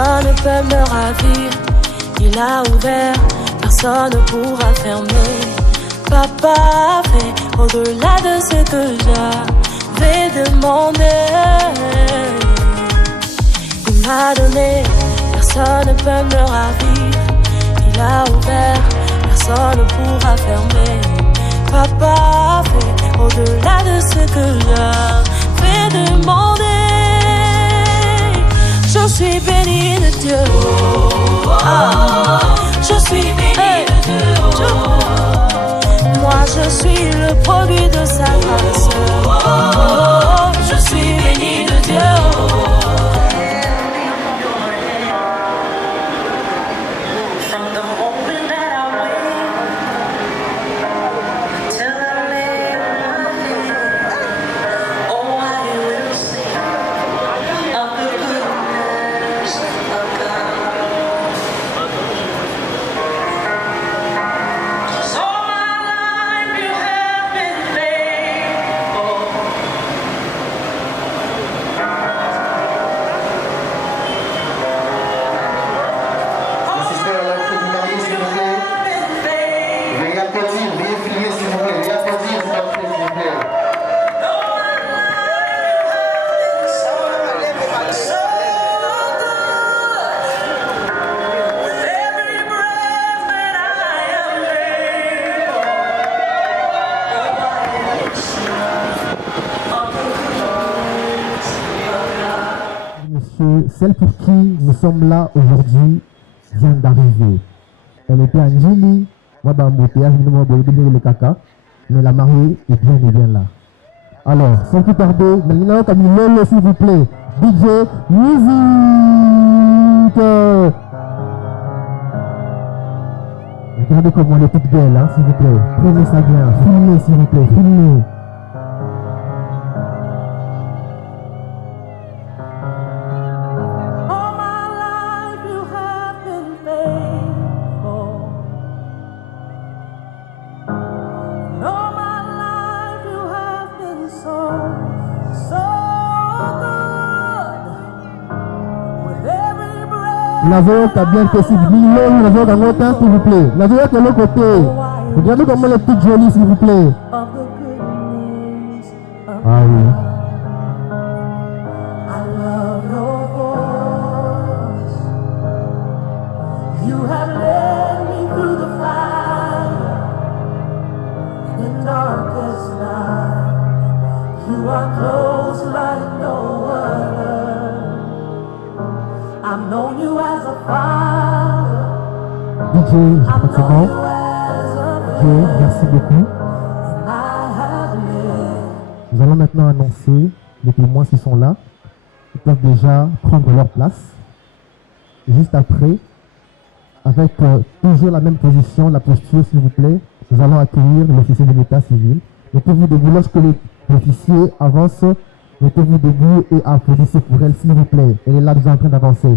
personne ne peut me ravir. Il a ouvert, personne ne pourra fermer. Papa a fait au-delà de ce que j'avais demandé. Il m'a donné, personne ne peut me ravir. Il a ouvert, personne ne pourra fermer. Papa a fait au-delà de ce que j'avais demandé. Je suis béni de Dieu. Je suis béni de Dieu. Moi je suis le produit de sa grâce. Je suis béni de Dieu. Celle pour qui nous sommes là aujourd'hui vient d'arriver. Elle était en Gili, moi dans l'embouteillage, le caca, mais la mariée est bien là. Alors, sans plus tarder, maintenant, comme il s'il vous plaît, DJ Music. Regardez comment elle est toute belle, hein, s'il vous plaît. Prenez ça bien, filmez s'il vous plaît, filmez. Nazo qui a bien fait s'il vous plaît. Nazo qui est de l'autre côté. Regardez comment elle est toute jolie s'il vous plaît. Ah oui. DJ, je crois que c'est bon. Ok, merci beaucoup. Nous allons maintenant annoncer les témoins qui sont là. Ils peuvent déjà prendre leur place. Juste après, avec toujours la même position, la posture s'il vous plaît, nous allons accueillir l'officier de l'état civil. Mettez-vous debout lorsque l'officier avance. Mettez-vous debout et applaudissez pour elle s'il vous plaît. Elle est là déjà en train d'avancer.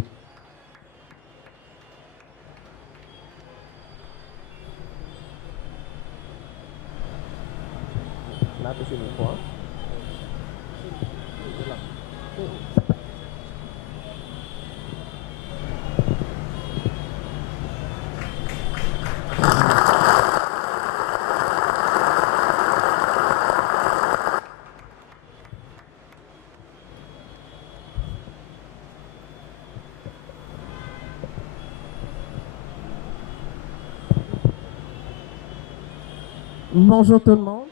Bonjour tout le monde.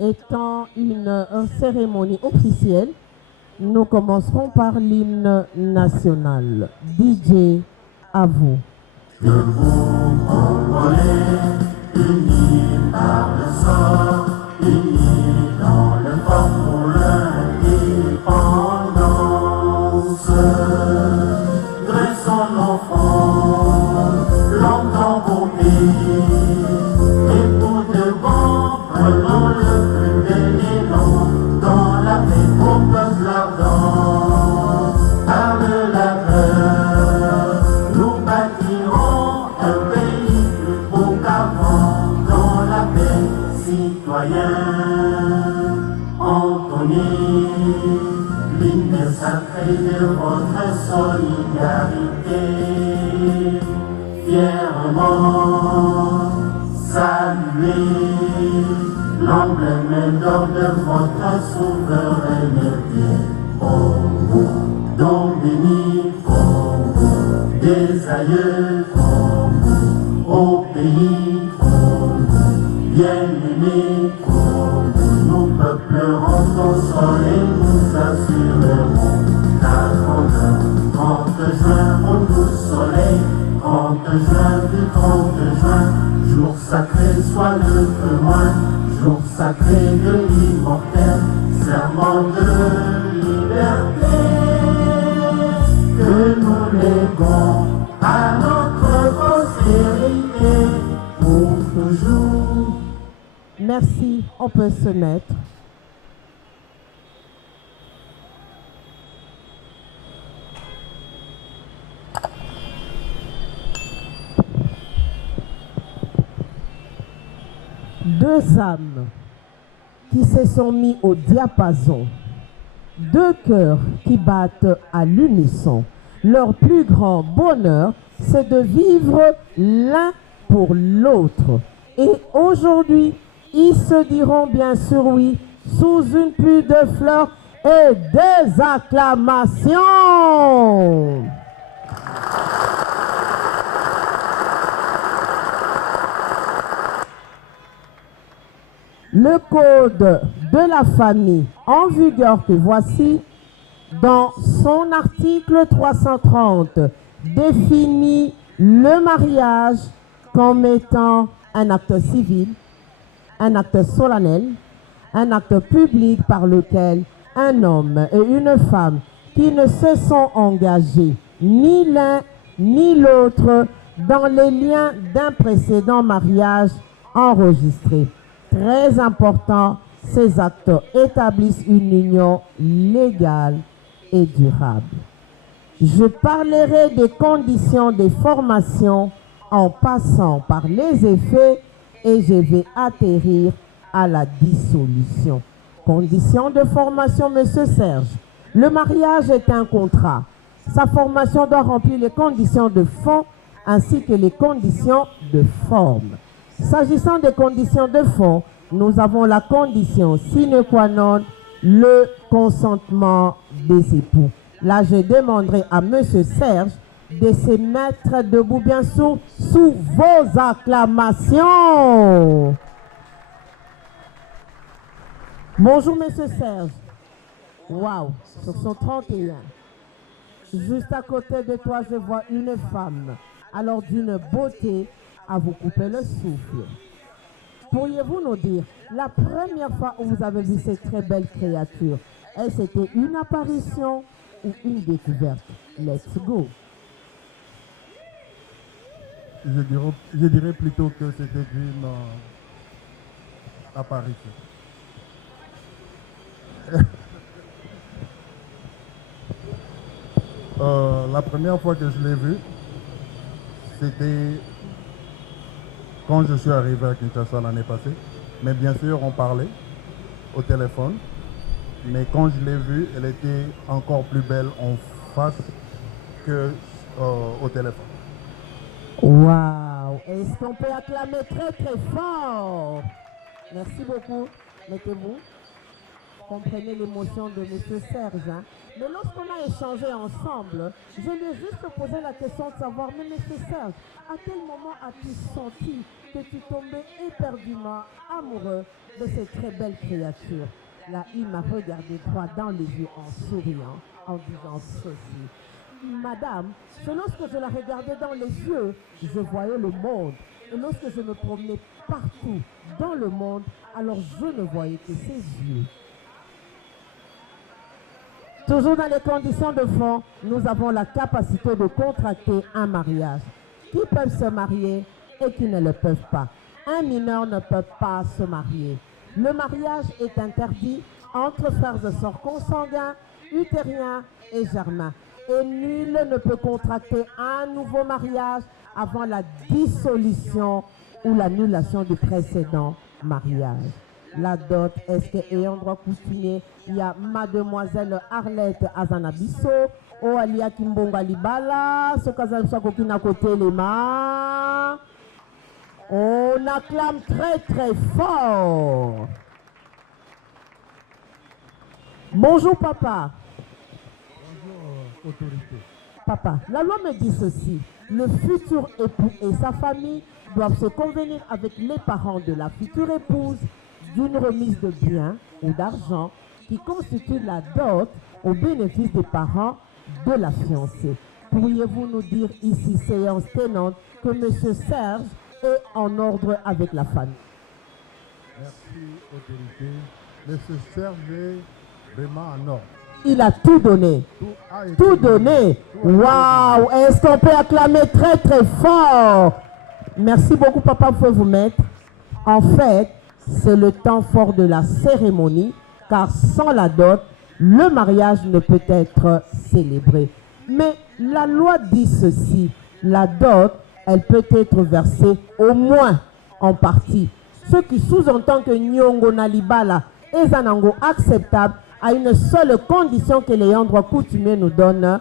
Étant une cérémonie officielle, nous commencerons par l'hymne national. DJ, à vous. Debout, Congolais, unis par le sort, unis dans le corps pour l'indépendance. Dressons nos fronts, longtemps pour pays. Prenons le plus bel élan dans la paix au peuple ardent. Par de la peur, nous bâtirons un pays plus beau qu'avant. Dans la paix, citoyens, entonnez l'hymne sacré de votre solidarité. Fièrement saluer l'emblème d'or de votre souveraineté. Congo, don béni, Congo, des aïeux, Congo, au pays, Congo, bien-aimé, Congo, nous peuplerons ton sol et nous assurerons la grandeur. 30 juin, au doux soleil, 30 juin du 30 juin, jour sacré soit le témoin, jour sacré de l'immortel, serment de liberté, que nous léguons à notre postérité pour toujours. Merci, on peut se mettre. Deux âmes qui se sont mis au diapason, deux cœurs qui battent à l'unisson. Leur plus grand bonheur, c'est de vivre l'un pour l'autre. Et aujourd'hui, ils se diront bien sûr oui, sous une pluie de fleurs et des acclamations. Le code de la famille en vigueur que voici, dans son article 330, définit le mariage comme étant un acte civil, un acte solennel, un acte public par lequel un homme et une femme qui ne se sont engagés ni l'un ni l'autre dans les liens d'un précédent mariage enregistré. Très important, ces actes établissent une union légale et durable. Je parlerai des conditions de formation en passant par les effets et je vais atterrir à la dissolution. Conditions de formation, Monsieur Serge. Le mariage est un contrat. Sa formation doit remplir les conditions de fond ainsi que les conditions de forme. S'agissant des conditions de fond, nous avons la condition sine qua non, le consentement des époux. Là, je demanderai à Monsieur Serge de se mettre debout, bien sûr, sous vos acclamations. Bonjour, Monsieur Serge. Waouh, sur son 31. Juste à côté de toi, je vois une femme. Alors, d'une beauté à vous couper le souffle. Pourriez-vous nous dire, la première fois où vous avez vu cette très belle créature, est-ce que c'était une apparition ou une découverte? Let's go. Je dirais plutôt que c'était une apparition. La première fois que je l'ai vue, c'était quand je suis arrivé à Kinshasa l'année passée. Mais bien sûr, on parlait au téléphone. Mais quand je l'ai vue, elle était encore plus belle en face que au téléphone. Waouh! Est-ce qu'on peut acclamer très très fort? Merci beaucoup. Mettez-vous. Comprenez l'émotion de M. Serge. Hein? Mais lorsqu'on a échangé ensemble, je lui ai juste posé la question de savoir, mais M. Serge, à quel moment as-tu senti que tu tombais éperdument amoureux de cette très belle créature? Là, il m'a regardé droit dans les yeux en souriant, en disant ceci. Madame, lorsque je la regardais dans les yeux, je voyais le monde. Et lorsque je me promenais partout dans le monde, alors je ne voyais que ses yeux. Toujours dans les conditions de fond, nous avons la capacité de contracter un mariage. Qui peuvent se marier et qui ne le peuvent pas. Un mineur ne peut pas se marier. Le mariage est interdit entre frères et sœurs consanguins, utériens et germains. Et nul ne peut contracter un nouveau mariage avant la dissolution ou l'annulation du précédent mariage. La dot, est-ce que ayant droit coutumier, il y a Mademoiselle Arlette Azanabisso, O alia kimbonga libala, sokaza kokina côté les mains. On acclame très très fort. Bonjour papa. Bonjour autorité. Papa, la loi me dit ceci. Le futur époux et sa famille doivent se convenir avec les parents de la future épouse d'une remise de biens ou d'argent qui constitue la dot au bénéfice des parents de la fiancée. Pourriez-vous nous dire ici, séance tenante, que M. Serge est en ordre avec la famille? Merci autorité. Monsieur Serge est vraiment en ordre. Il a tout donné. Tout donné. Waouh! Est-ce qu'on peut acclamer très très fort? Merci beaucoup papa, vous pouvez vous mettre. En fait, c'est le temps fort de la cérémonie, car sans la dot, le mariage ne peut être célébré. Mais la loi dit ceci, la dot, elle peut être versée au moins en partie. Ce qui sous-entend que Nyongo Nalibala et Zanango acceptable à une seule condition que l'ayant droit coutumier nous donne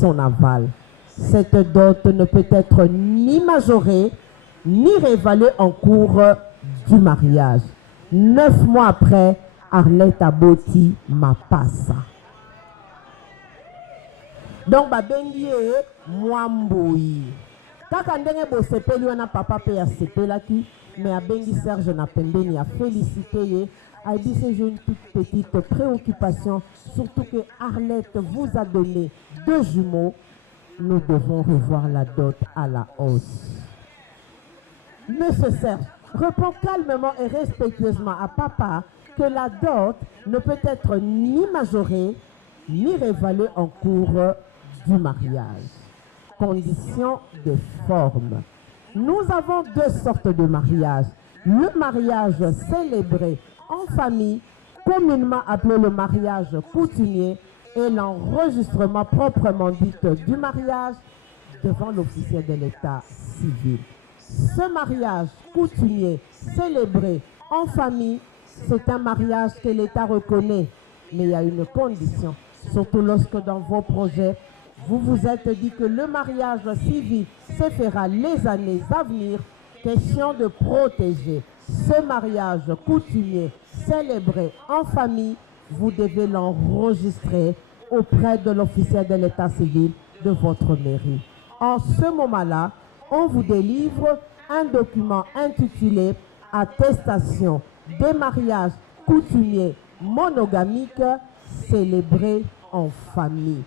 son aval. Cette dot ne peut être ni majorée, ni réévaluée en cours du mariage. 9 mois après, Arlette Aboti Mapassa. Donc, babengi mwambui. Kaka ndenge bo sepeli wana papa pe ya sepelaki, mais abengi Serge na pembeni a félicité ye. A dit c'est une toute petite préoccupation, surtout que Arlette vous a donné 2 jumeaux. Nous devons revoir la dot à la hausse. Monsieur Serge, réponds calmement et respectueusement à papa que la dot ne peut être ni majorée, ni réévaluée en cours du mariage. Condition de forme. Nous avons 2 sortes de mariage. Le mariage célébré en famille, communément appelé le mariage coutumier, et l'enregistrement proprement dit du mariage devant l'officier de l'état civil. Ce mariage coutumier célébré en famille, c'est un mariage que l'État reconnaît, mais il y a une condition, surtout lorsque dans vos projets, vous vous êtes dit que le mariage civil se fera les années à venir, question de protéger ce mariage coutumier célébré en famille. Vous devez l'enregistrer auprès de l'officier de l'état civil de votre mairie. En ce moment-là, on vous délivre un document intitulé « Attestation des mariages coutumiers monogamiques célébrés en famille ».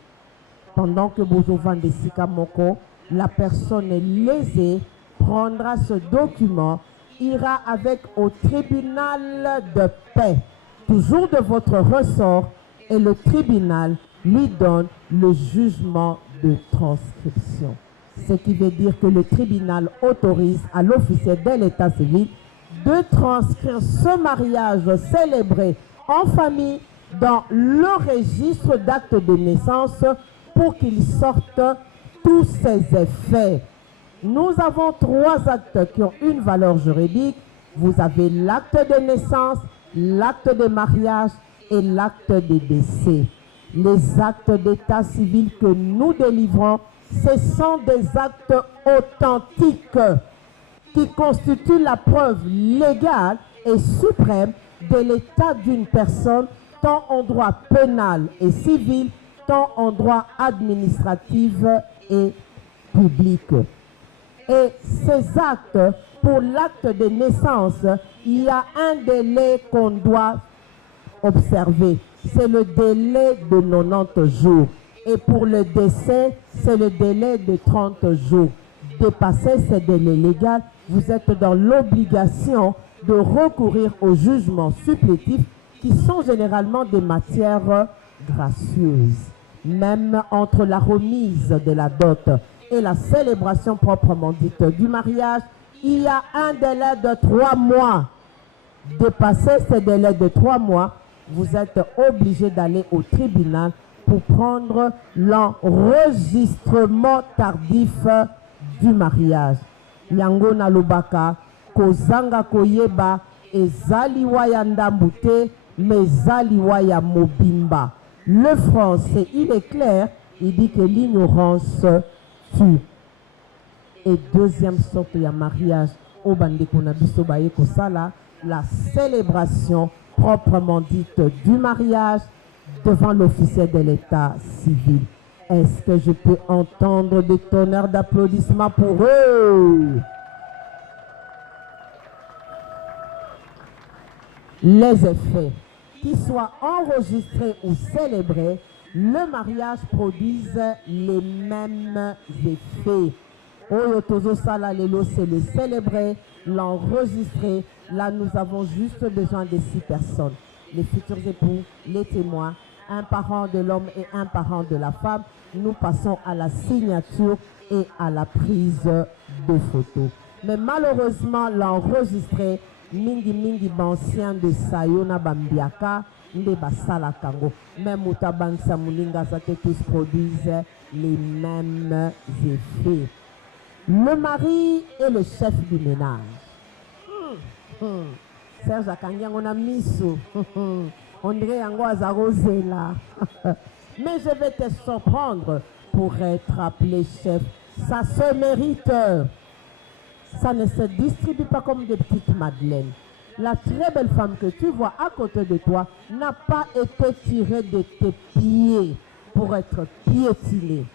Pendant que Bozovan de Sikamoko, la personne lésée prendra ce document, ira avec au tribunal de paix, toujours de votre ressort, et le tribunal lui donne le jugement de transcription. Ce qui veut dire que le tribunal autorise à l'officier de l'état civil de transcrire ce mariage célébré en famille dans le registre d'actes de naissance pour qu'il sorte tous ses effets. Nous avons 3 actes qui ont une valeur juridique. Vous avez l'acte de naissance, l'acte de mariage et l'acte de décès. Les actes d'état civil que nous délivrons, ce sont des actes authentiques qui constituent la preuve légale et suprême de l'état d'une personne, tant en droit pénal et civil, tant en droit administratif et public. Et ces actes, pour l'acte de naissance, il y a un délai qu'on doit observer. C'est le délai de 90 jours. Et pour le décès, c'est le délai de 30 jours. Dépasser ce délai légal, vous êtes dans l'obligation de recourir aux jugements supplétifs qui sont généralement des matières gracieuses. Même entre la remise de la dot et la célébration proprement dite du mariage, il y a un délai de 3 mois. Dépasser ce délai de 3 mois, vous êtes obligé d'aller au tribunal pour prendre l'enregistrement tardif du mariage. Yango na lobaka, kozanga koyeba, ezaliwa ya ndambute, mezaliwa ya mobimba. Le français, il est clair Il dit que l'ignorance tue. Et deuxième sorte de mariage, au Bandekunabiso Baye Kosala, la célébration proprement dite du mariage devant l'officier de l'état civil. Est-ce que je peux entendre des tonnerres d'applaudissements pour eux? Les effets, qu'ils soient enregistrés ou célébrés, le mariage produise les mêmes effets. Oyo tozo sala lelo, c'est le célébrer, l'enregistrer. Là, nous avons juste besoin de 6 personnes. Les futurs époux, les témoins, un parent de l'homme et un parent de la femme. Nous passons à la signature et à la prise de photos. Mais malheureusement, l'enregistrer, mingi bancien de Sayona Bambiaka, nde basala kango. Même Moutabang Samulinga, ça que tous produisent les mêmes effets. Le mari est le chef du ménage. Serge Akangiang, on a mis sous. On dirait Angoaza Rosela. Mais je vais te surprendre pour être appelé chef. Ça se mérite. Ça ne se distribue pas comme des petites madeleines. La très belle femme que tu vois à côté de toi n'a pas été tirée de tes pieds pour être piétinée,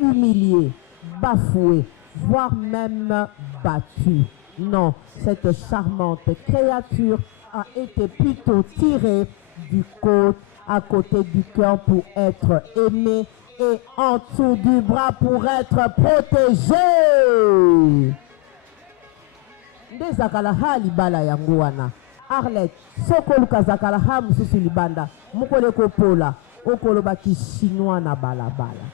humiliée, bafouée, voire même battue. Non, cette charmante créature a été plutôt tirée du côte à côté du cœur pour être aimée et en dessous du bras pour être protégée. Ndezakala hali bala yangu wana. Arlette, soko lukazakala ha mususu libanda. Mukole kopola, okolo baki chinois na balabala.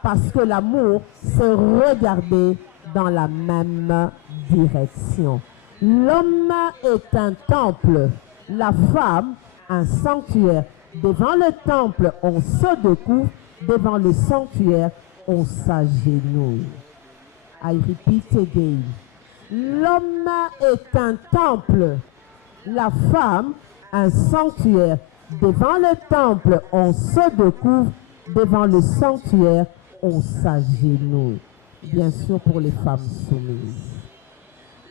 Parce que l'amour, c'est regarder dans la même direction. L'homme est un temple, la femme un sanctuaire. Devant le temple, on se découvre, devant le sanctuaire, on s'agenouille. I repeat again. L'homme est un temple, la femme un sanctuaire. Devant le temple, on se découvre, devant le sanctuaire, on s'agenouille. Bien sûr pour les femmes soumises.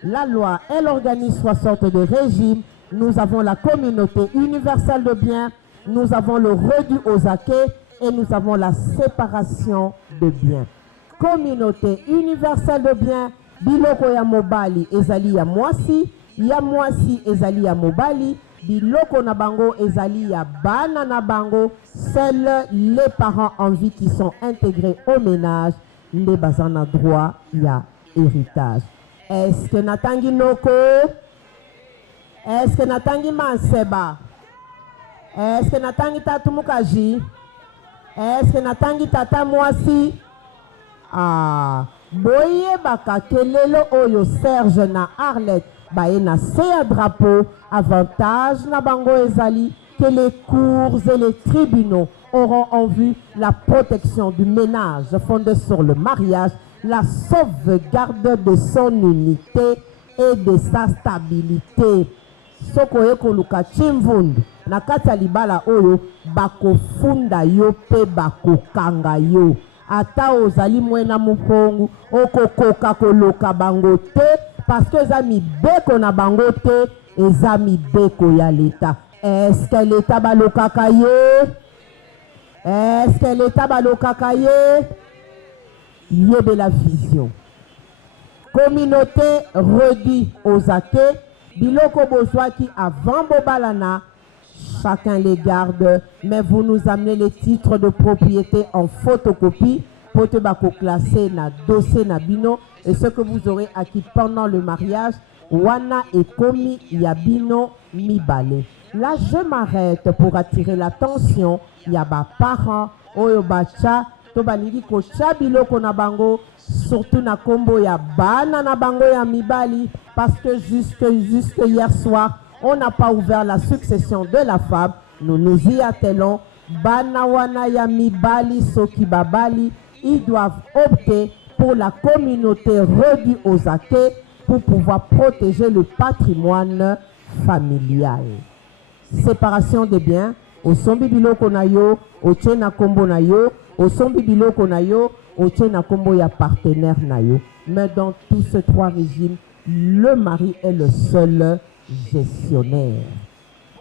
La loi, elle organise 3 sortes de régimes. Nous avons la communauté universelle de biens, nous avons le redut aux acquets et nous avons la séparation de biens. Communauté universelle de biens, biloko ya mobali ezali ya mwasi ezali ya mobali, biloko na bango ezali ya bana na bango, seuls les parents en vie qui sont intégrés au ménage, les bazana droit ya héritage. Est-ce que natangi noko? Est-ce que natangi manseba? Est-ce que natangi tatumukaji? Est-ce que natangi tata mwasi? Ah, boye baka kelelo oyo Serge na Arlette baye na seya drapeau, avantage na bango ezali que les cours et les tribunaux auront en vue la protection du ménage fondé sur le mariage, la sauvegarde de son unité et de sa stabilité. Sokoye koluka chimvundu na kati ya libala oyo bakofunda yo pe bakokanga yo. Ata ozali mwena mupongu okokoka koloka bango te parce que eza mibeko na bango te, eza mibeko ya l'État. Est-ce que l'État balokaka ye? Est-ce que l'État balokaka ye? Yebe la vision. Communauté redit aux acquets, biloko bozwaki avant bobalana, chacun les garde, mais vous nous amenez les titres de propriété en photocopie pour te bako classer na dossier na bino et ce que vous aurez acquis pendant le mariage, wana et komi yabino mibale. Là, je m'arrête pour attirer l'attention. Yaba parents, oyo bacha, to balingi ko biloko na bango, surtout na kombo ya bana na bango ya mibali, parce que jusque hier soir, on n'a pas ouvert la succession de la femme. Nous nous y attelons. Banawana ya mibali soki babali, ils doivent opter pour la communauté redue aux acquets pour pouvoir protéger le patrimoine familial. Séparation des biens, au sombi biloko na yo, au tchena kombo na yo, au sombi biloko na yo, au tien kombo ya partenaire na yo. Mais dans tous ces trois régimes, le mari est le seul gestionnaire.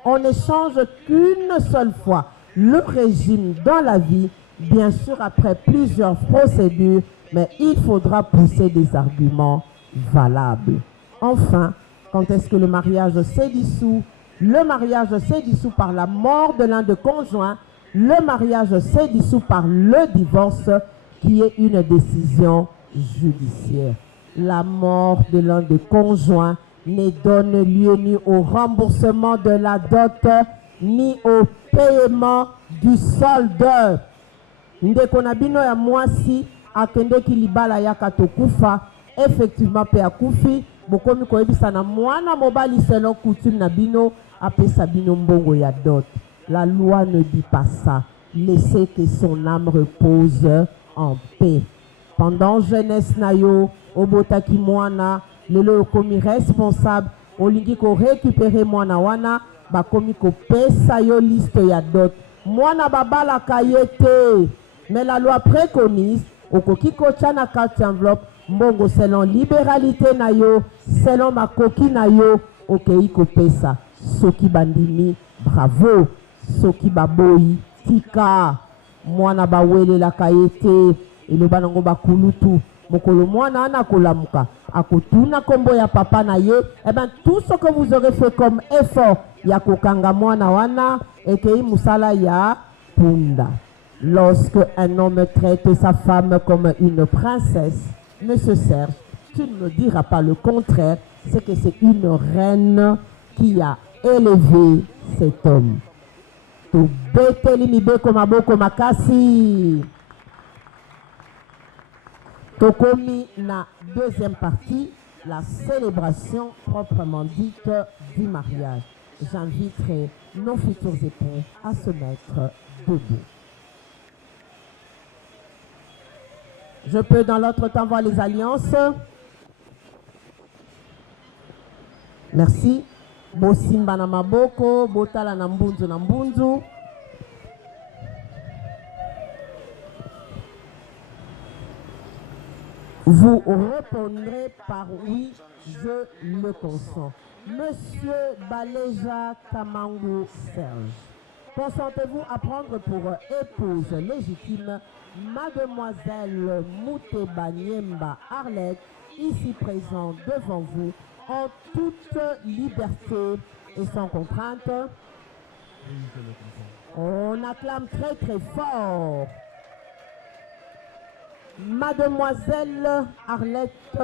On n'échange qu'une seule fois le régime dans la vie, bien sûr après plusieurs procédures, mais il faudra pousser des arguments valables. Enfin, quand est-ce que le mariage s'est dissous? Le mariage s'est dissous par la mort de l'un des conjoints. Le mariage s'est dissous par le divorce, qui est une décision judiciaire. La mort de l'un des conjoints ne donne lieu ni au remboursement de la dot, ni au paiement du solde. Ndeko na bino ya mwasi akende kilibala ya katokufa, effectivement pe akufi, bokomi koyebisa na mwana mobali selon coutume na bino apesa bino mbongo ya dot. La loi ne dit pas ça. Laissez que son âme repose en paix. Pendant jeunesse na yo, obotaki mwana, lelo komi responsable, olingi ko récupérer mwana wana, bakomi ko pesa yo liste ya dot. Mwana babala kayete, mais la loi préconise, okoki ko tchana carte enveloppe, mbongo selon libéralité na yo, selon makoki na yo, okei ko pesa. Soki bandimi, bravo. Soki baboyi, tika. Mwana bawele la kayete, eloba nango bakulutu. Mokolo mwana ana kolamuka, akotuna kombo ya papa na ye, eh ben tout ce que vous aurez fait comme effort, ya kokanga mwana wana, ekei musala ya punda. Lorsque un homme traite sa femme comme une princesse, Monsieur Serge, tu ne me diras pas le contraire, c'est que c'est une reine qui a élevé cet homme. To beteli mibeko maboko makasi. Tokomi na deuxième partie, la célébration proprement dite du mariage. J'inviterai nos futurs époux à se mettre debout. Je peux dans l'autre temps voir les alliances. Merci. Bosimba na maboko, botala na mbunzu na mbunzu. Vous répondrez par oui, je le consens. Monsieur Baleja Kamango Serge, consentez-vous à prendre pour épouse légitime Mademoiselle Mouteba Nyemba Arlette, ici présente devant vous, en toute liberté et sans contrainte? On acclame très très fort Mademoiselle Arlette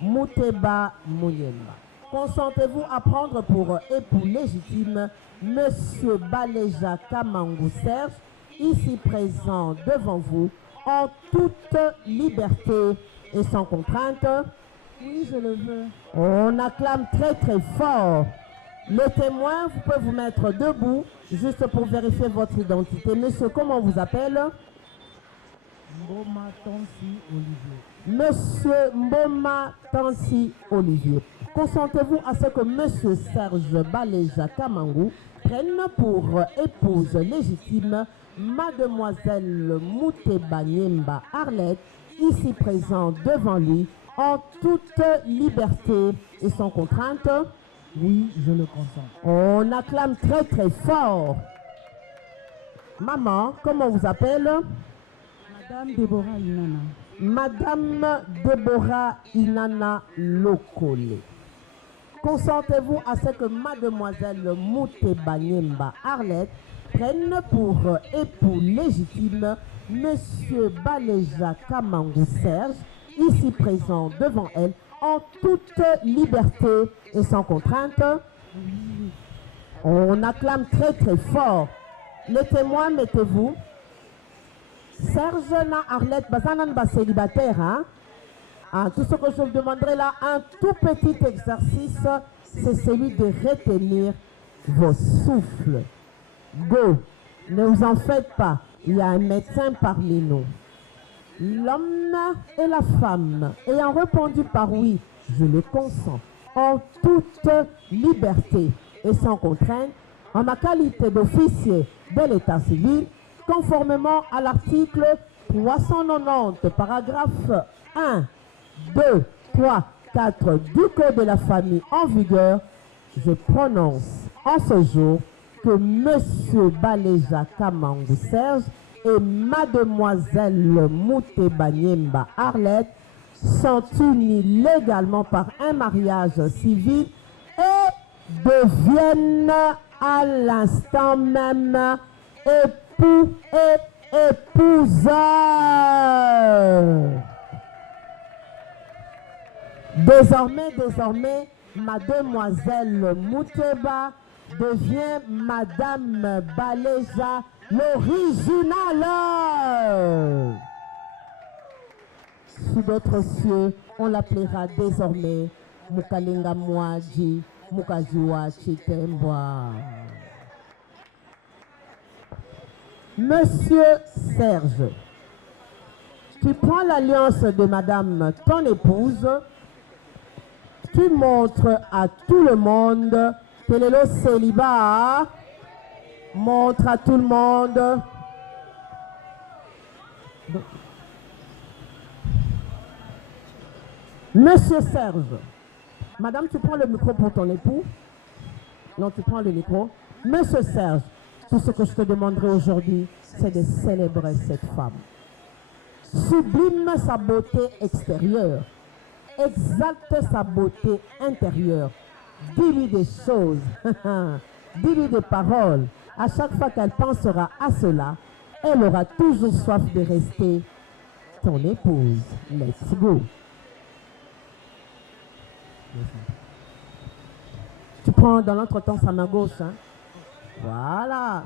Mouteba Nyemba. Consentez-vous à prendre pour époux légitime Monsieur Baleja Kamango Serge, ici présent devant vous, en toute liberté et sans contrainte? Oui, je le veux. On acclame très très fort. Les témoins, vous pouvez vous mettre debout, juste pour vérifier votre identité. Monsieur, comment on vous appelle? Mboma Tansi Olivier. Monsieur Mboma Tansi Olivier. Consentez-vous à ce que Monsieur Serge Baleja Kamango prenne pour épouse légitime Mademoiselle Mouteba Nyemba Arlette, ici présente devant lui, en toute liberté et sans contrainte? Oui, je le consens. On acclame très très fort. Maman, comment on vous appelle? Madame Déborah Inana. Madame Déborah Inana Lokole. Consentez-vous à ce que Mademoiselle Mouteba Nyemba Arlette prenne pour époux légitime Monsieur Baleja Kamango Serge, ici présent devant elle, en toute liberté et sans contrainte? Oui. On acclame très très fort. Les témoins, mettez-vous. Serge na Arlette Bazanan ba célibataire, hein? Ah, tout ce que je vous demanderai là, un tout petit exercice, c'est celui de retenir vos souffles. Go, ne vous en faites pas, il y a un médecin parmi nous. L'homme et la femme ayant répondu par oui, je le consens, en toute liberté et sans contrainte, en ma qualité d'officier de l'état civil, conformément à l'article 390, paragraphe 1, 2, 3, 4 du Code de la famille en vigueur, je prononce en ce jour que M. Baleja Kamangou Serge et Mademoiselle Mouteba Nyemba Arlette sont unis légalement par un mariage civil et deviennent à l'instant même époux et épouses. Désormais, Mademoiselle Mouteba devient Madame Baleja l'original. Sous d'autres cieux, on l'appellera désormais Mukalenga Mwaji Mukajiwa Chitembwa. Monsieur Serge, tu prends l'alliance de Madame ton épouse, tu montres à tout le monde que le célibat, montre à tout le monde. Monsieur Serge, Madame, tu prends le micro pour ton époux? Non, tu prends le micro. Monsieur Serge, tout ce que je te demanderai aujourd'hui, c'est de célébrer cette femme. Sublime sa beauté extérieure, exalte sa beauté intérieure. Dis-lui des choses, dis-lui des paroles. À chaque fois qu'elle pensera à cela, elle aura toujours soif de rester ton épouse. Let's go. Tu prends dans l'entretemps sa main gauche. Hein? Voilà.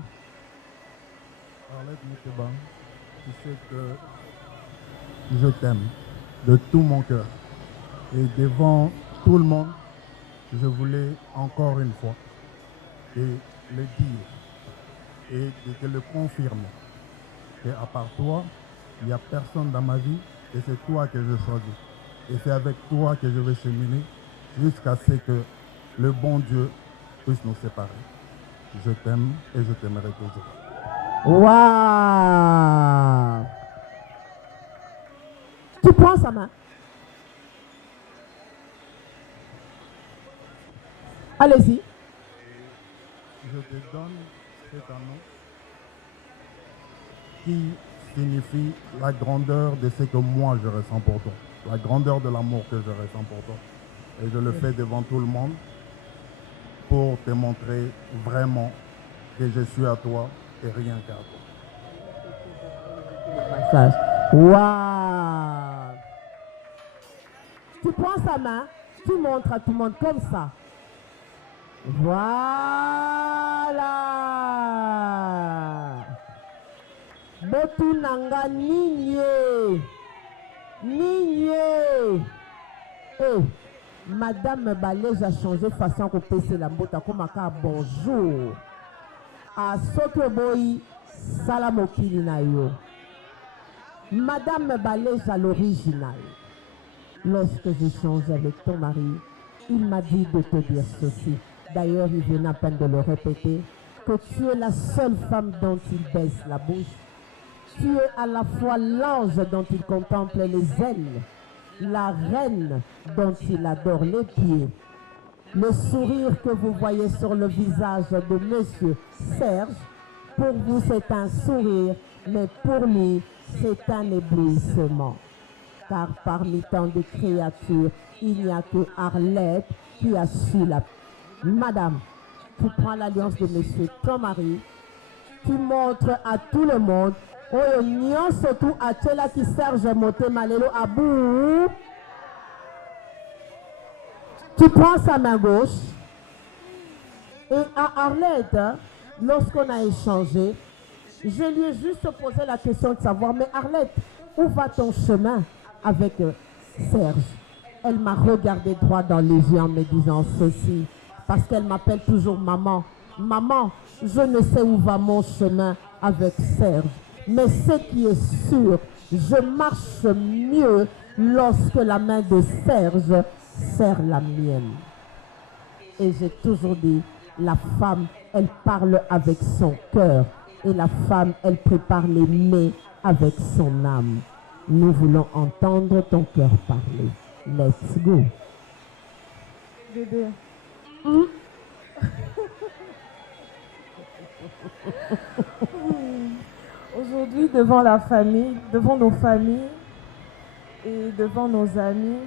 Arlette Mouteba, tu sais que je t'aime de tout mon cœur. Et devant tout le monde, je voulais encore une fois te le dire et de te le confirmer. Et à part toi, il n'y a personne dans ma vie et c'est toi que je choisis. Et c'est avec toi que je vais cheminer jusqu'à ce que le bon Dieu puisse nous séparer. Je t'aime et je t'aimerai toujours. Waouh! Tu prends sa main. Allez-y. Je te donne cet anneau qui signifie la grandeur de ce que moi je ressens pour toi. La grandeur de l'amour que je ressens pour toi. Et je le fais devant tout le monde pour te montrer vraiment que je suis à toi et rien qu'à toi. Waouh! Tu prends sa main, tu montres à tout le monde comme ça. Voilà. Botu nanga nigne. Nigne. Eh, Madame Baleja a changé de façon pour passer la mbota comme un bonjour. À Sotoboy, Salamokili na yo. Madame Baleja l'original. Lorsque j'échange avec ton mari, il m'a dit de te dire ceci. D'ailleurs, il vient à peine de le répéter, que tu es la seule femme dont il baisse la bouche. Tu es à la fois l'ange dont il contemple les ailes, la reine dont il adore les pieds. Le sourire que vous voyez sur le visage de Monsieur Serge, pour vous c'est un sourire, mais pour lui c'est un éblouissement. Car parmi tant de créatures, il n'y a que Arlette qui a su la... Madame, tu prends l'alliance de Monsieur ton mari, tu montres à tout le monde, oh nyon surtout à cela qui Serge Moté Malelo à bout. Tu prends sa main gauche et à Arlette, lorsqu'on a échangé, je lui ai juste posé la question de savoir, mais Arlette, où va ton chemin avec Serge? Elle m'a regardé droit dans les yeux en me disant ceci, parce qu'elle m'appelle toujours maman. Maman, je ne sais où va mon chemin avec Serge, mais ce qui est sûr, je marche mieux lorsque la main de Serge serre la mienne. Et j'ai toujours dit, la femme, elle parle avec son cœur. Et la femme, elle prépare les mets avec son âme. Nous voulons entendre ton cœur parler. Let's go. Bébé. Aujourd'hui, devant la famille, devant nos familles et devant nos amis,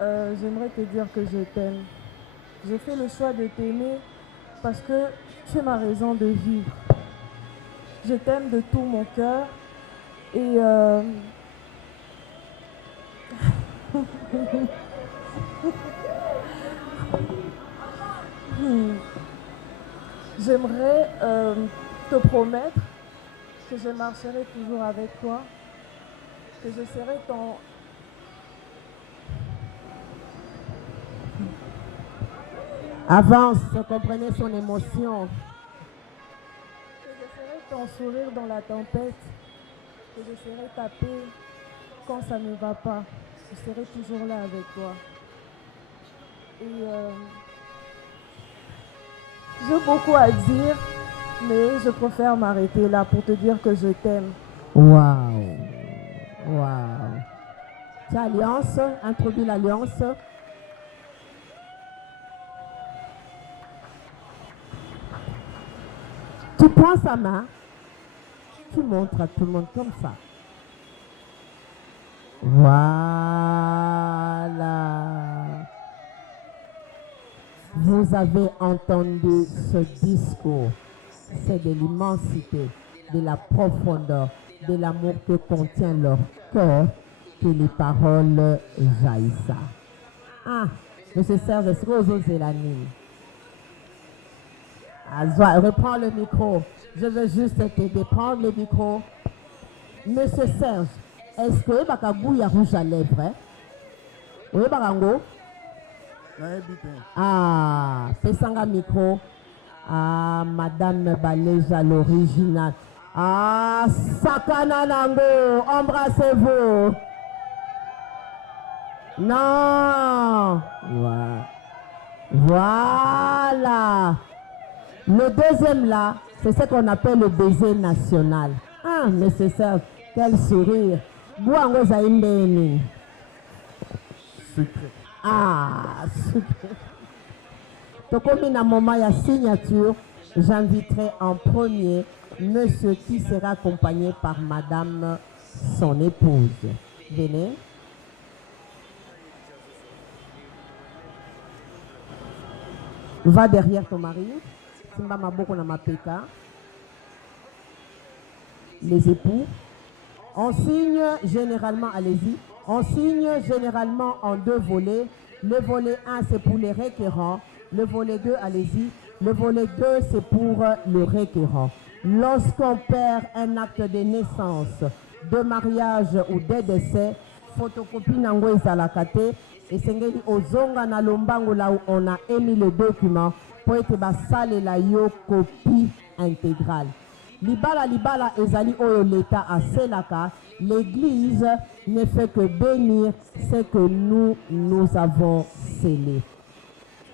j'aimerais te dire que je t'aime. J'ai fait le choix de t'aimer parce que tu es ma raison de vivre. Je t'aime de tout mon cœur et j'aimerais te promettre que je marcherai toujours avec toi, que je serai ton... Avance, comprenez son émotion. Que je serai ton sourire dans la tempête, que je serai ta paix quand ça ne va pas. Je serai toujours là avec toi. Et j'ai beaucoup à dire, mais je préfère m'arrêter là pour te dire que je t'aime. Waouh. Waouh. Tu as alliance, introduis l'alliance. Tu prends sa main, tu montres à tout le monde comme ça. Voilà. Vous avez entendu ce discours. C'est de l'immensité, de la profondeur, de l'amour que contient leur cœur que les paroles jaillissent. Ah, Monsieur Serge, est-ce que vous osez l'anime? Reprends le micro. Je veux juste t'aider. Prendre le micro. Monsieur Serge, est-ce que vous avez bouillir rouge à lèvres? Oui, Barango? Ah, Pesanga micro. Ah, Madame Baléja, l'original. Ah, Sakana Nango, embrassez-vous. Non. Voilà. Le deuxième là, c'est ce qu'on appelle le baiser national. Ah, monsieur Serge, quel sourire. Gouango Zaïmbeni. Sucré. Ah, sucré. Donc, comme il y a un moment, il y a signature, j'inviterai en premier monsieur qui sera accompagné par madame, son épouse. Venez. Va derrière ton mari. Les époux. On signe généralement, allez-y, on signe généralement en deux volets. Le volet 1, c'est pour les requérants. Le volet 2, allez-y. Le volet 2, c'est pour le requérant. Lorsqu'on perd un acte de naissance, de mariage ou de décès, photocopie nango ezalakate, et sengeli ozonga na lombango là où on a émis le document pour être basale la yo copie intégrale. Libala ezali oyo l'état a selaka, l'église ne fait que bénir ce que nous avons scellé.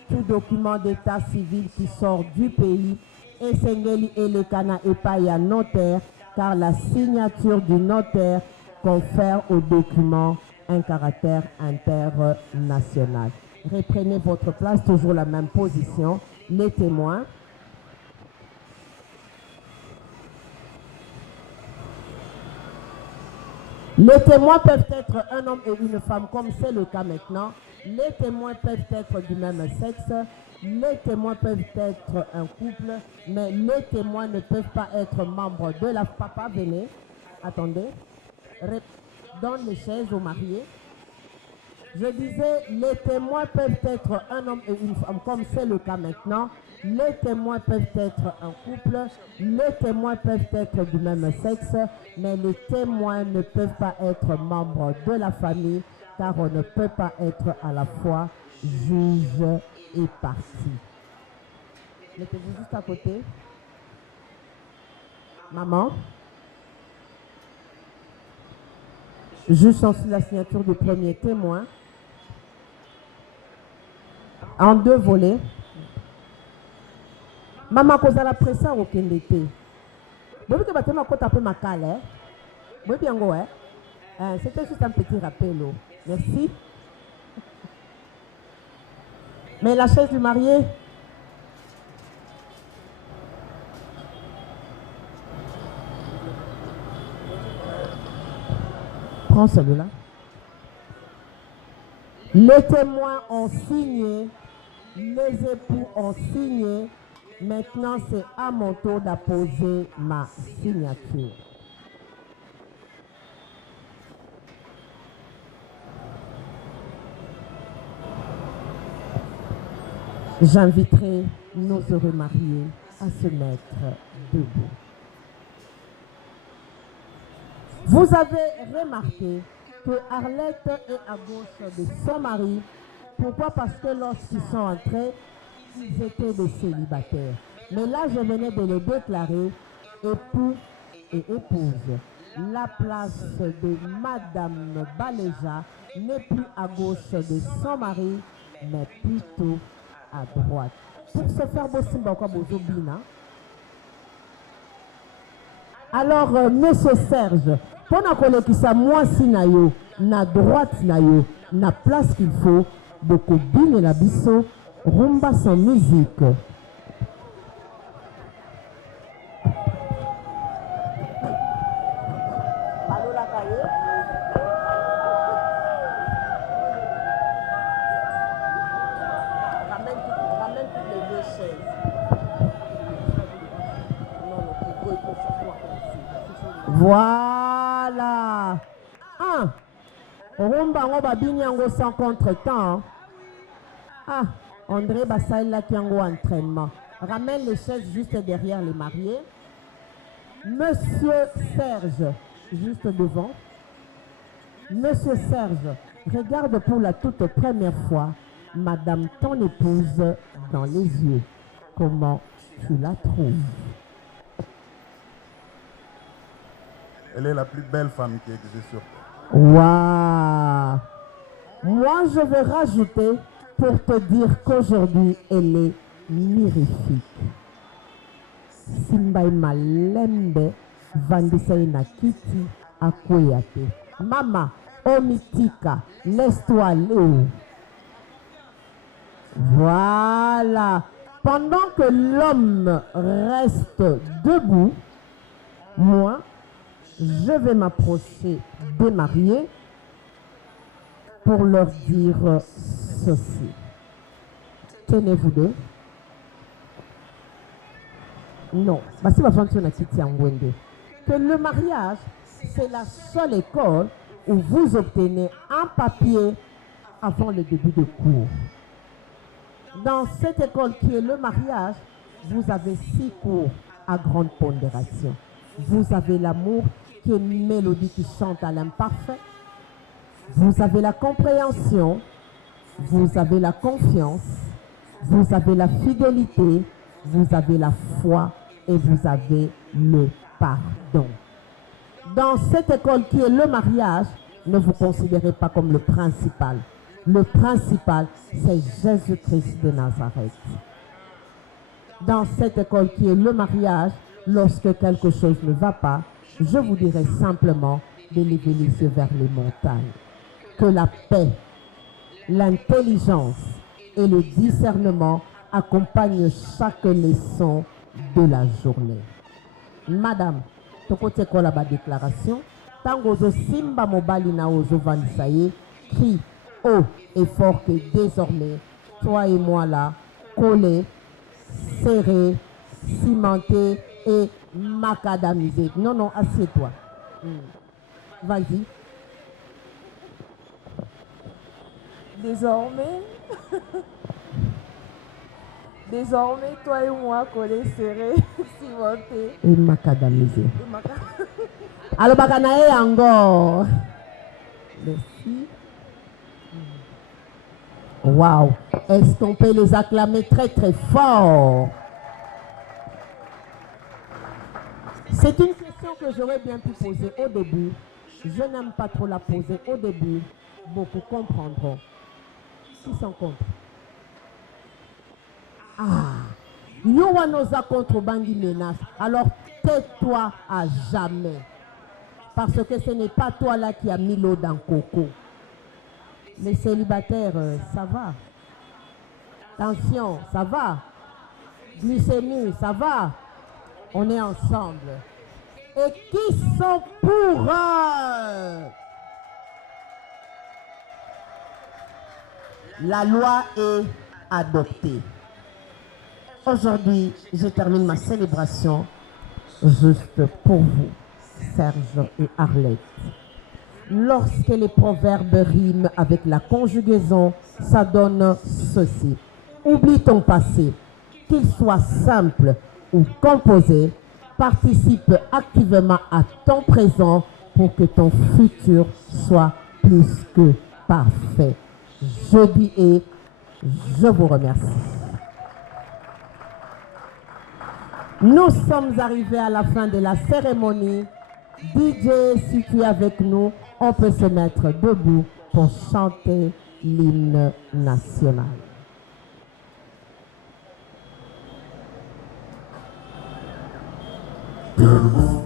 Tout document d'état civil qui sort du pays et sengeli elekana epaya notaire, car la signature du notaire confère au document un caractère international. Reprenez votre place, toujours la même position. Les témoins. Les témoins peuvent être un homme et une femme, comme c'est le cas maintenant. Les témoins peuvent être du même sexe. Les témoins peuvent être un couple, mais les témoins ne peuvent pas être membres de la... Papa, venez. Attendez. Donne les chaises aux mariés. Je disais, les témoins peuvent être un homme et une femme, comme c'est le cas maintenant. Les témoins peuvent être un couple. Les témoins peuvent être du même sexe, mais les témoins ne peuvent pas être membres de la famille, car on ne peut pas être à la fois juge et partie. Mettez-vous juste à côté. Maman. Juste ensuite la signature du premier témoin. En deux volets. Maman, cause à la presse au Kendete. Vous voyez que bâtiment côte un peu macal, hein? Vous voyez bien, hein? C'était juste un petit rappel. Oh. Merci. Mais la chaise du marié. Prends celui-là. Les témoins ont signé, les époux ont signé. Maintenant, c'est à mon tour d'apposer ma signature. J'inviterai nos heureux mariés à se mettre debout. Vous avez remarqué que Arlette est à gauche de son mari. Pourquoi? Parce que lorsqu'ils sont entrés, ils étaient des célibataires. Mais là, je venais de le déclarer époux et épouse. La place de Madame Baléja n'est plus à gauche de son mari, mais plutôt à droite. Pour se faire alors, Monsieur Serge, pendant qu'on qui ça moi si nayo, na droite nayo, na place qu'il faut, beaucoup bien la bisso, rumba sans musique. Voilà. Rumba ngo babini yango sans contretemps. Ah, André Bassaï là qui yango entraînement. Ramène les chaises juste derrière les mariés. Monsieur Serge, juste devant. Monsieur Serge, regarde pour la toute première fois Madame ton épouse dans les yeux. Comment tu la trouves? Elle est la plus belle femme qui existe sur terre. Waouh! Moi, je vais rajouter pour te dire qu'aujourd'hui, elle est mirifique. Simbaï malembe, vandisai na kiti, akweyate. Mama, omitika, laisse-toi aller. Voilà. Pendant que l'homme reste debout, moi, je vais m'approcher des mariés pour leur dire ceci. Tenez-vous deux. Non. Que le mariage, c'est la seule école où vous obtenez un papier avant le début de cours. Dans cette école qui est le mariage, vous avez 6 cours à grande pondération. Vous avez l'amour qui est une mélodie qui chante à l'imparfait. Vous avez la compréhension. Vous avez la confiance. Vous avez la fidélité. Vous avez la foi. Et vous avez le pardon. Dans cette école qui est le mariage, ne vous considérez pas comme le principal. Le principal, c'est Jésus-Christ de Nazareth. Dans cette école qui est le mariage, lorsque quelque chose ne va pas, je vous dirai simplement de lever les yeux vers les montagnes. Que la paix, l'intelligence et le discernement accompagnent chaque leçon de la journée. Madame, tu côté quoi la déclaration? Tango zo simba mobali na ozo vansaye, crie haut et fort que désormais, toi et moi là, collés, serrés, cimentés et macadamisés. Non, non, assieds-toi. Vas-y. Désormais, toi et moi, collés, serrés, cimentés. Et macadamisés. Alors, bakanae encore. Merci. Waouh. Est-ce qu'on peut les acclamer très très fort? C'est une question que j'aurais bien pu poser au début. Je n'aime pas trop la poser au début. Beaucoup comprendront. Qui sont contre? Ah, nous on nous a contre Bangui menace. Alors tais-toi à jamais. Parce que ce n'est pas toi là qui as mis l'eau dans le coco. Les célibataires, ça va. Tension, ça va. Glycémie, ça va. On est ensemble. Et qui sont pour La loi est adoptée. Aujourd'hui, je termine ma célébration juste pour vous, Serge et Arlette. Lorsque les proverbes riment avec la conjugaison, ça donne ceci. Oublie ton passé, qu'il soit simple ou composé, participe activement à ton présent pour que ton futur soit plus que parfait. Je dis et je vous remercie. Nous sommes arrivés à la fin de la cérémonie. DJ, si tu es avec nous, on peut se mettre debout pour chanter l'hymne national. Debout.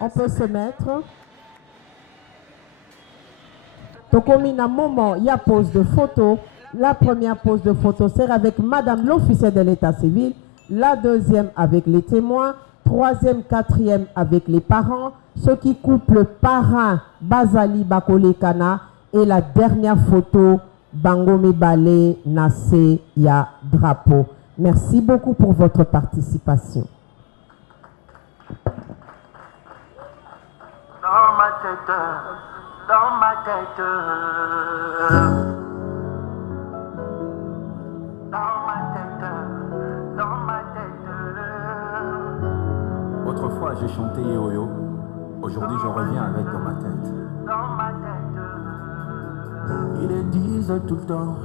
On peut se mettre. Donc, au un moment, il y a pose de photo. La première pose de photo sera avec Madame l'officier de l'état civil. La deuxième avec les témoins. Troisième, quatrième avec les parents. Ce qui couple parrain Bazali Bakole Kana. Et la dernière photo, Bangome Balé Nassé Ya Drapeau. Merci beaucoup pour votre participation. Dans ma tête, dans ma tête, dans ma tête, dans ma tête. Autrefois j'ai chanté Yo-Yo, aujourd'hui je reviens avec dans ma tête. Dans ma tête. Ils le disent tout le temps,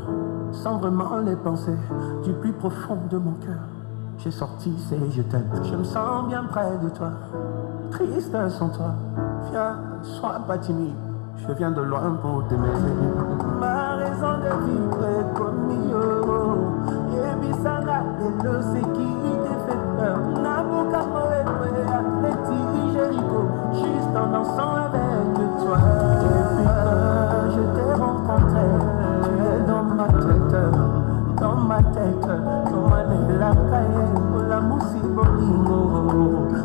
sans vraiment les penser, du plus profond de mon cœur. J'ai sorti ces je t'aime, je me sens bien près de toi, triste sans toi. Viens, sois pas timide, je viens de loin pour t'aimer. Ma raison de vivre est comme yo. Yebisanga et le c'est qui te fait peur. Nabuka Moewe, Atleti, Jéricho, juste en dansant avec toi. Depuis que je t'ai rencontré, tu es dans ma tête, dans ma tête. Comme la caille, la moussi-bolingo,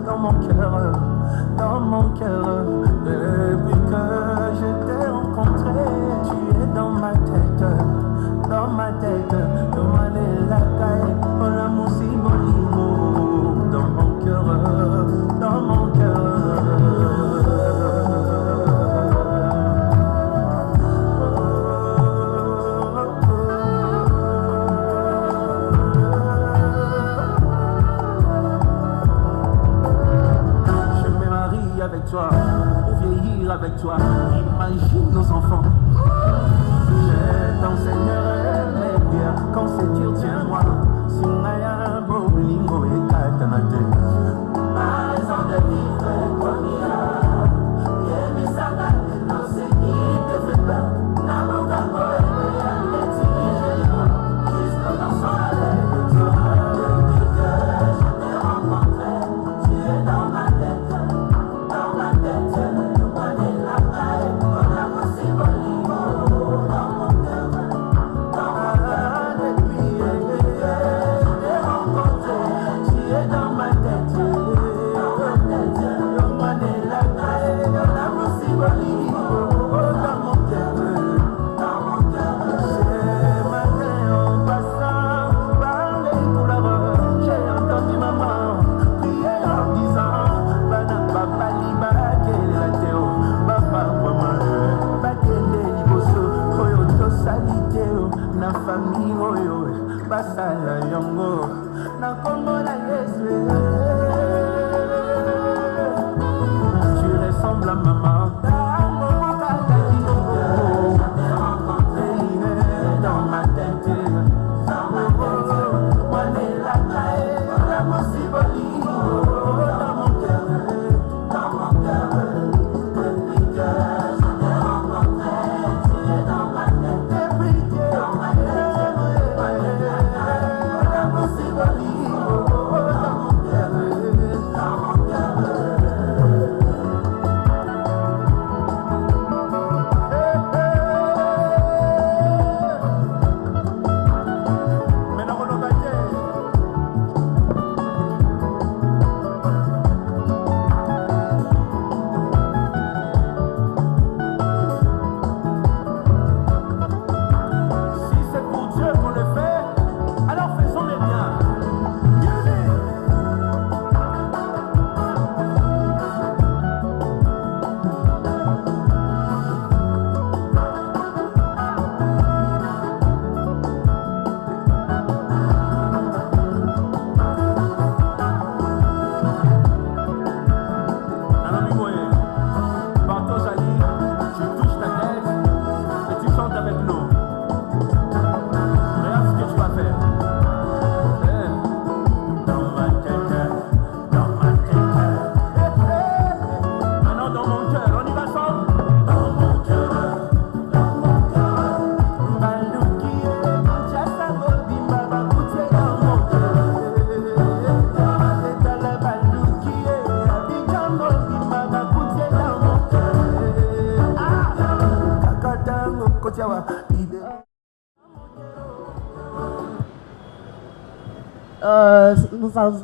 dans mon cœur. Dans mon cœur, depuis que je t'ai rencontré, tu es dans ma tête, dans ma tête, comme la caille, la moussi molino, dans mon cœur, dans mon cœur. Avec toi, pour vieillir avec toi, imagine nos enfants. Je t'enseignerai mes prières, quand c'est dur, tiens-moi. Sinaya Bolingo, la famille, oh yo, basala yango, na kombo na Yesu. Tu ressembles à maman. Dans ma tête, moi n'est la taille, la possible, dans mon cœur, depuis que je t'ai rencontré, tu es dans ma tête, depuis que la possible, dans mon cœur,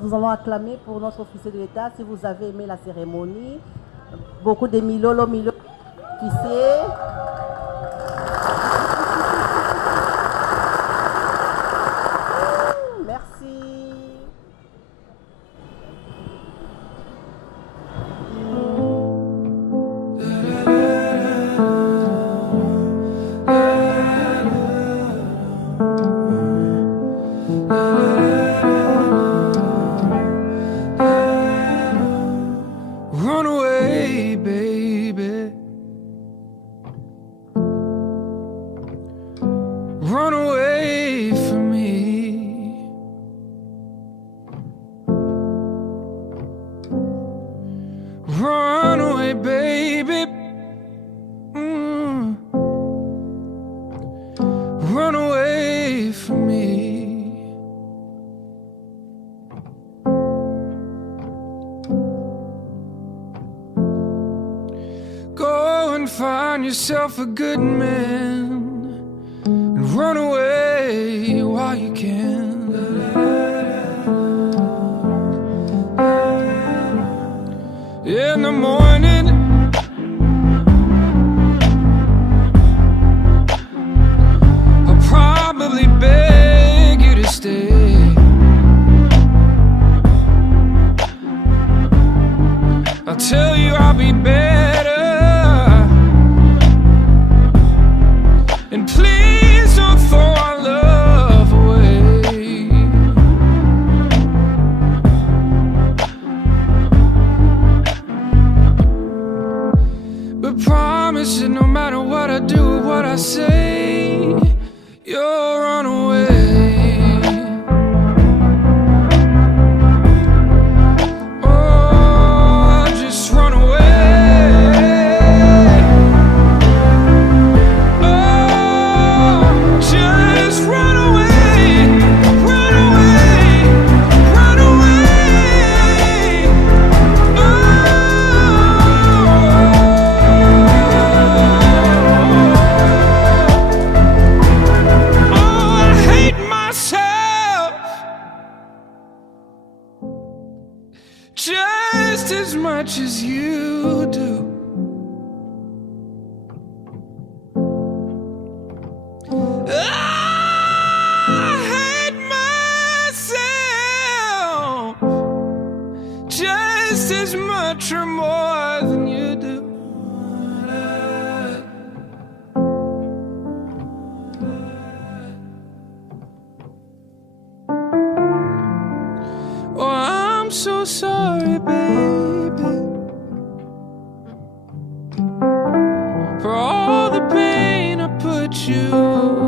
Nous allons acclamer pour notre officier de l'État. Si vous avez aimé la cérémonie, beaucoup de milolo officiers. Merci. Run away, baby. Run away from me. Run away, baby. Run away from me. Go and find yourself a good man and run away while you can. In the morning, I'll probably beg you to stay. I'll tell you I'll be better. And please don't throw our love away. But promise that no matter what I do or what I say, you'll run away. Oh, just run away. Just as much as you do. I hate myself just as much or more than you do. baby, baby. For all the pain I put you